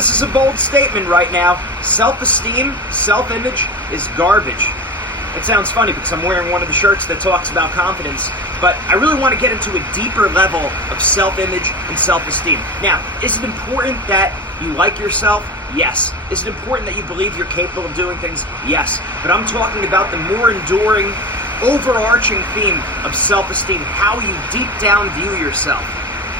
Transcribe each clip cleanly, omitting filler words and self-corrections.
this is a bold statement right now. Self-esteem, self-image is garbage. It sounds funny because I'm wearing one of the shirts that talks about confidence, but I really want to get into a deeper level of self-image and self-esteem. Now, is it important that you like yourself? Yes. Is it important that you believe you're capable of doing things? Yes. But I'm talking about the more enduring, overarching theme of self-esteem, how you deep down view yourself.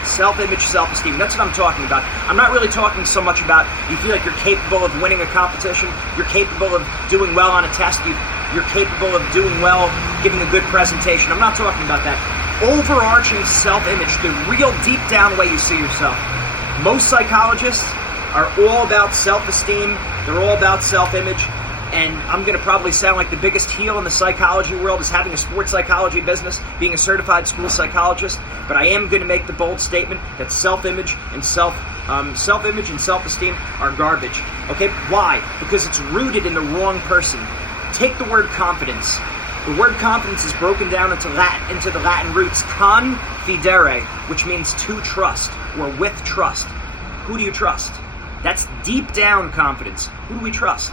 Self-image, self-esteem. That's what I'm talking about. I'm not really talking so much about you feel like you're capable of winning a competition, you're capable of doing well on a test, you're capable of doing well, giving a good presentation. I'm not talking about that. Overarching self-image, the real deep down way you see yourself. Most psychologists are all about self-esteem, they're all about self-image, and I'm going to probably sound like the biggest heel in the psychology world is having a sports psychology business, being a certified school psychologist, but I am going to make the bold statement that self-image and self-image and self-esteem are garbage. Okay, why? Because it's rooted in the wrong person. Take the word confidence. The word confidence is broken down into the Latin roots confidere, which means to trust or with trust. Who do you trust? That's deep down confidence. Who do we trust?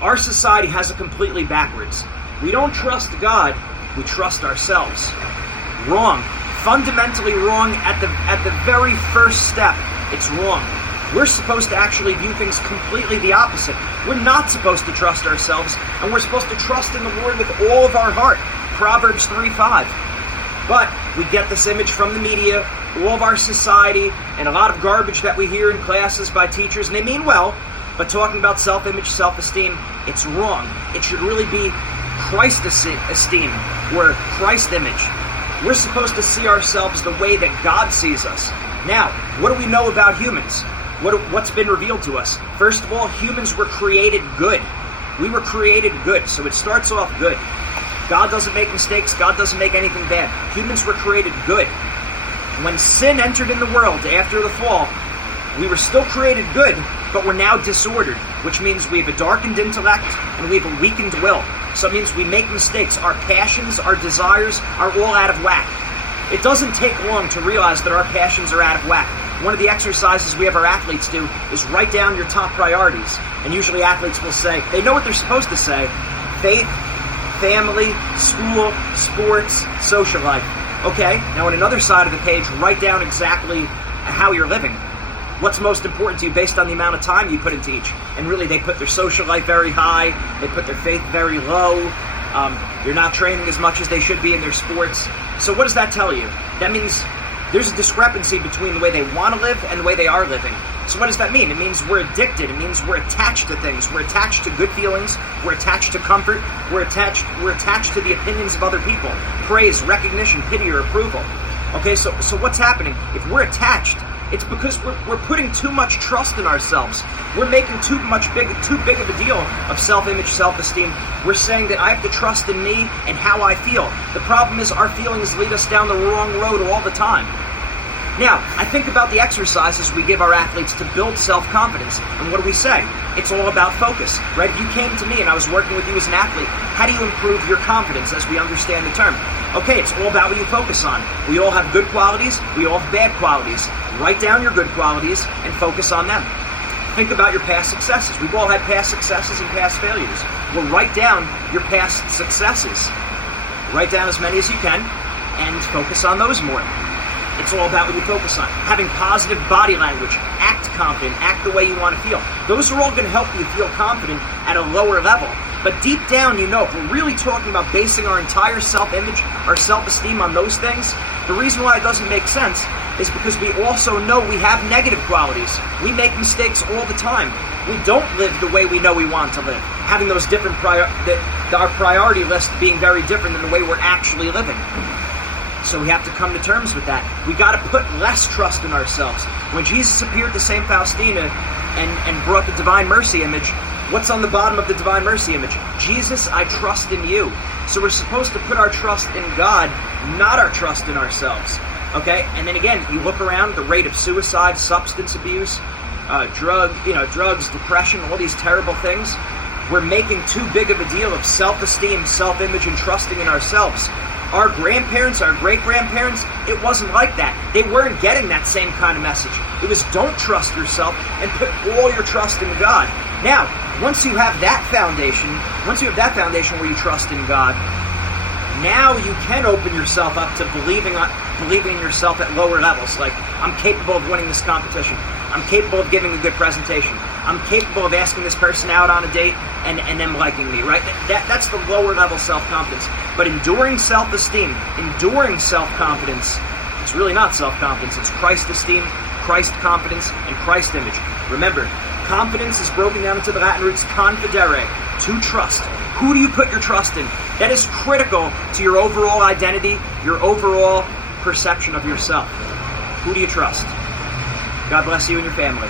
Our society has it completely backwards. We don't trust God, we trust ourselves. Wrong. Fundamentally wrong at the very first step. It's wrong. We're supposed to actually view things completely the opposite. We're not supposed to trust ourselves, and we're supposed to trust in the Lord with all of our heart. Proverbs 3:5. But we get this image from the media, all of our society, and a lot of garbage that we hear in classes by teachers, and they mean well, but talking about self-image, self-esteem, it's wrong. It should really be Christ-esteem, or Christ-image. We're supposed to see ourselves the way that God sees us. Now, what do we know about humans? What's been revealed to us? First of all, humans were created good. We were created good, so it starts off good. God doesn't make mistakes. God doesn't make anything bad. Humans were created good. When sin entered in the world after the fall, we were still created good, but we're now disordered, which means we have a darkened intellect and we have a weakened will. So it means we make mistakes. Our passions, our desires are all out of whack. It doesn't take long to realize that our passions are out of whack. One of the exercises we have our athletes do is write down your top priorities. And usually athletes will say, they know what they're supposed to say: faith, family, school, sports, social life. Okay, now on another side of the page, write down exactly how you're living. What's most important to you based on the amount of time you put into each. And really, they put their social life very high, they put their faith very low, they're not training as much as they should be in their sports. So what does that tell you? That means there's a discrepancy between the way they want to live and the way they are living. So what does that mean? It means we're addicted. It means we're attached to things. We're attached to good feelings. We're attached to comfort. We're attached to the opinions of other people. Praise, recognition, pity, or approval. Okay, so what's happening? If we're attached, it's because we're putting too much trust in ourselves. We're making too big of a deal of self-image, self-esteem. We're saying that I have to trust in me and how I feel. The problem is our feelings lead us down the wrong road all the time. Now, I think about the exercises we give our athletes to build self-confidence. And what do we say? It's all about focus, right? If you came to me and I was working with you as an athlete, how do you improve your confidence as we understand the term? Okay, it's all about what you focus on. We all have good qualities, we all have bad qualities. Write down your good qualities and focus on them. Think about your past successes. We've all had past successes and past failures. Well, write down your past successes. Write down as many as you can and focus on those more. It's all about what you focus on. Having positive body language, act confident, act the way you want to feel. Those are all going to help you feel confident at a lower level. But deep down, you know, if we're really talking about basing our entire self-image, our self-esteem on those things, the reason why it doesn't make sense is because we also know we have negative qualities. We make mistakes all the time. We don't live the way we know we want to live. Having those different our priority list being very different than the way we're actually living. So we have to come to terms with that. We got to put less trust in ourselves. When Jesus appeared to St. Faustina and brought the Divine Mercy image, what's on the bottom of the Divine Mercy image? Jesus, I trust in you. So we're supposed to put our trust in God, not our trust in ourselves. Okay? And then again, you look around, the rate of suicide, substance abuse, drugs, depression, all these terrible things. We're making too big of a deal of self-esteem, self-image, and trusting in ourselves. Our grandparents, our great-grandparents, it wasn't like that. They weren't getting that same kind of message. It was don't trust yourself and put all your trust in God. Now, once you have that foundation where you trust in God, now you can open yourself up to believing in yourself at lower levels. Like, I'm capable of winning this competition. I'm capable of giving a good presentation. I'm capable of asking this person out on a date and them liking me, right? That's the lower level self-confidence. But enduring self-esteem, enduring self-confidence, it's really not self-confidence. It's Christ-esteem, Christ-confidence, and Christ-image. Remember, confidence is broken down into the Latin roots confidere, to trust. Who do you put your trust in? That is critical to your overall identity, your overall perception of yourself. Who do you trust? God bless you and your family.